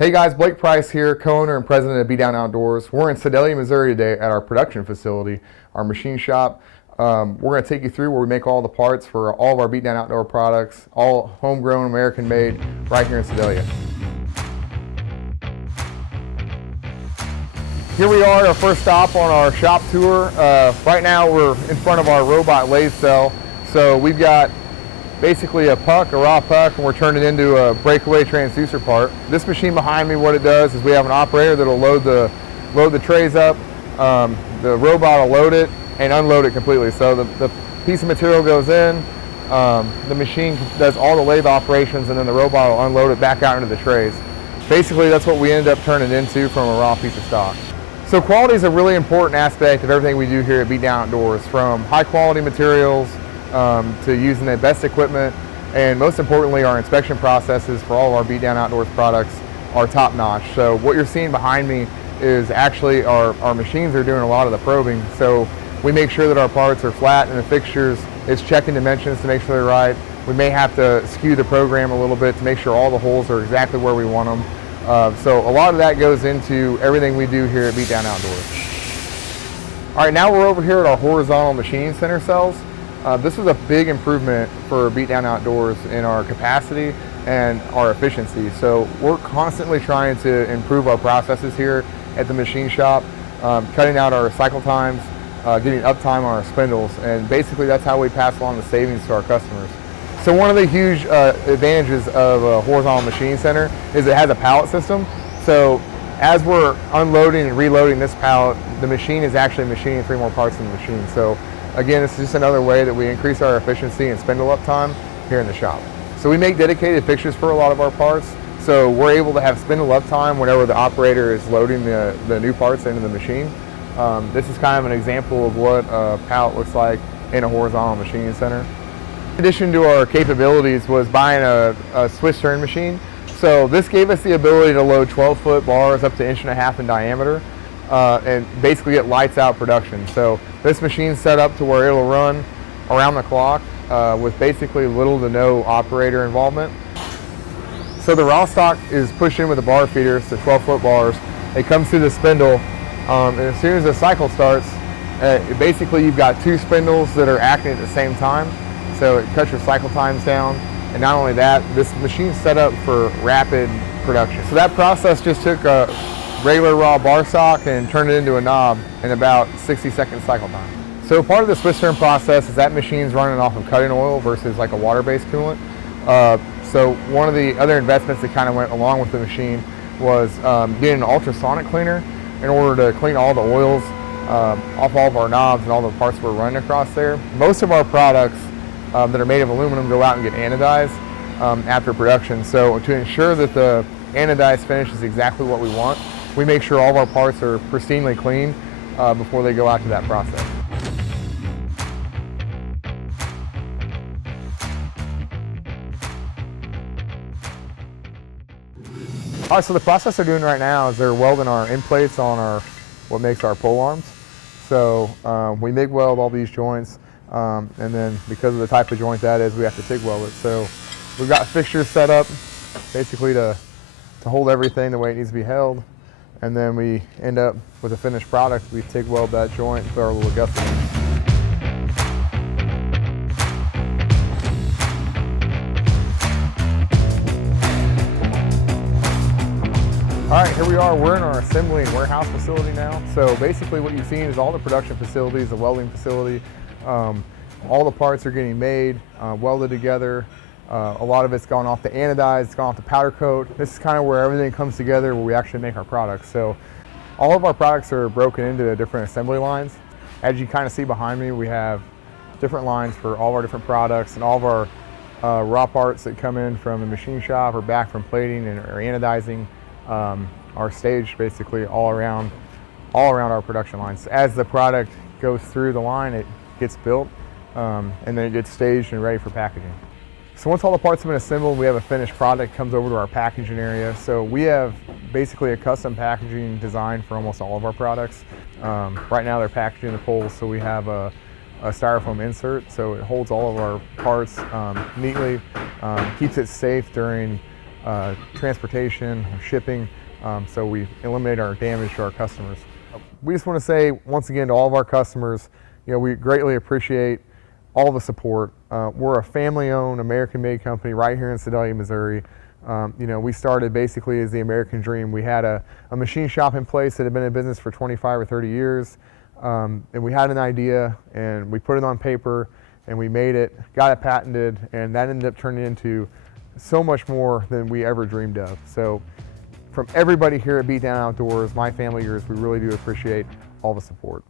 Hey guys, Blake Price here, co-owner and president of Beatdown Outdoors. We're in Sedalia, Missouri today at our production facility, our machine shop. We're going to take you through where we make all the parts for all of our Beatdown Outdoor products, all homegrown, American made, right here in Sedalia. Here we are, our first stop on our shop tour. Right now we're in front of our robot lathe cell. So we've got basically a puck, a raw puck, and we're turning it into a breakaway transducer part. This machine behind me, what it does is we have an operator that'll load the trays up. The robot will load it and unload it completely. So the piece of material goes in, the machine does all the lathe operations, and then the robot will unload it back out into the trays. Basically, that's what we end up turning into from a raw piece of stock. So quality is a really important aspect of everything we do here at Beatdown Outdoors, from high quality materials to using the best equipment, and most importantly, our inspection processes for all of our Beatdown Outdoors products are top notch. So what you're seeing behind me is actually our machines are doing a lot of the probing. So we make sure that our parts are flat and the fixtures, it's checking dimensions to make sure they're right. We may have to skew the program a little bit to make sure all the holes are exactly where we want them. So a lot of that goes into everything we do here at Beatdown Outdoors. All right, now we're over here at our horizontal machining center cells. This is a big improvement for Beatdown Outdoors in our capacity and our efficiency. So we're constantly trying to improve our processes here at the machine shop, cutting out our cycle times, getting uptime on our spindles, and basically that's how we pass along the savings to our customers. So one of the huge advantages of a horizontal machining center is it has a pallet system. So as we're unloading and reloading this pallet, the machine is actually machining 3 more parts in the machine. So again, this is just another way that we increase our efficiency and spindle uptime here in the shop. So we make dedicated fixtures for a lot of our parts. So we're able to have spindle uptime whenever the operator is loading the new parts into the machine. This is kind of an example of what a pallet looks like in a horizontal machining center. In addition to our capabilities was buying a Swiss turn machine. So this gave us the ability to load 12-foot bars up to 1.5 inches in diameter and basically get lights out production. So this machine's set up to where it'll run around the clock with basically little to no operator involvement. So the raw stock is pushed in with the bar feeders, the 12-foot bars. It comes through the spindle, and as soon as the cycle starts, basically you've got 2 spindles that are acting at the same time. So it cuts your cycle times down. And not only that, this machine's set up for rapid production. So that process just took a regular raw bar stock and turned it into a knob in about 60-second cycle time. So part of the Swiss turn process is that machine's running off of cutting oil versus like a water-based coolant. So one of the other investments that kind of went along with the machine was getting an ultrasonic cleaner in order to clean all the oils off all of our knobs and all the parts we're running across there. Most of our products that are made of aluminum go out and get anodized after production. So to ensure that the anodized finish is exactly what we want, we make sure all of our parts are pristinely clean before they go out to that process. All right, so the process they're doing right now is they're welding our end plates on what makes our pole arms. So we MIG weld all these joints. And then because of the type of joint that is, we have to TIG weld it. So we've got fixtures set up basically to hold everything the way it needs to be held. And then we end up with a finished product. We TIG weld that joint and put our little gusset in. All right, here we are. We're in our assembly and warehouse facility now. So basically what you've seen is all the production facilities, the welding facility. All the parts are getting made, welded together. A lot of it's gone off the anodized, it's gone off the powder coat. This is kind of where everything comes together, where we actually make our products. So all of our products are broken into different assembly lines. As you kind of see behind me, we have different lines for all of our different products, and all of our raw parts that come in from the machine shop or back from plating and or anodizing are staged basically all around our production lines. As the product goes through the line, it gets built and then it gets staged and ready for packaging. So once all the parts have been assembled, we have a finished product comes over to our packaging area. So we have basically a custom packaging design for almost all of our products. Right now they're packaging the poles, so we have a styrofoam insert, so it holds all of our parts neatly, keeps it safe during transportation, shipping, so we eliminate our damage to our customers. We just want to say once again to all of our customers, we greatly appreciate all the support. We're a family-owned, American-made company right here in Sedalia, Missouri. We started basically as the American dream. We had a machine shop in place that had been in business for 25 or 30 years, and we had an idea, and we put it on paper, and we made it, got it patented, and that ended up turning into so much more than we ever dreamed of. So from everybody here at Beatdown Outdoors, my family, yours, we really do appreciate all the support.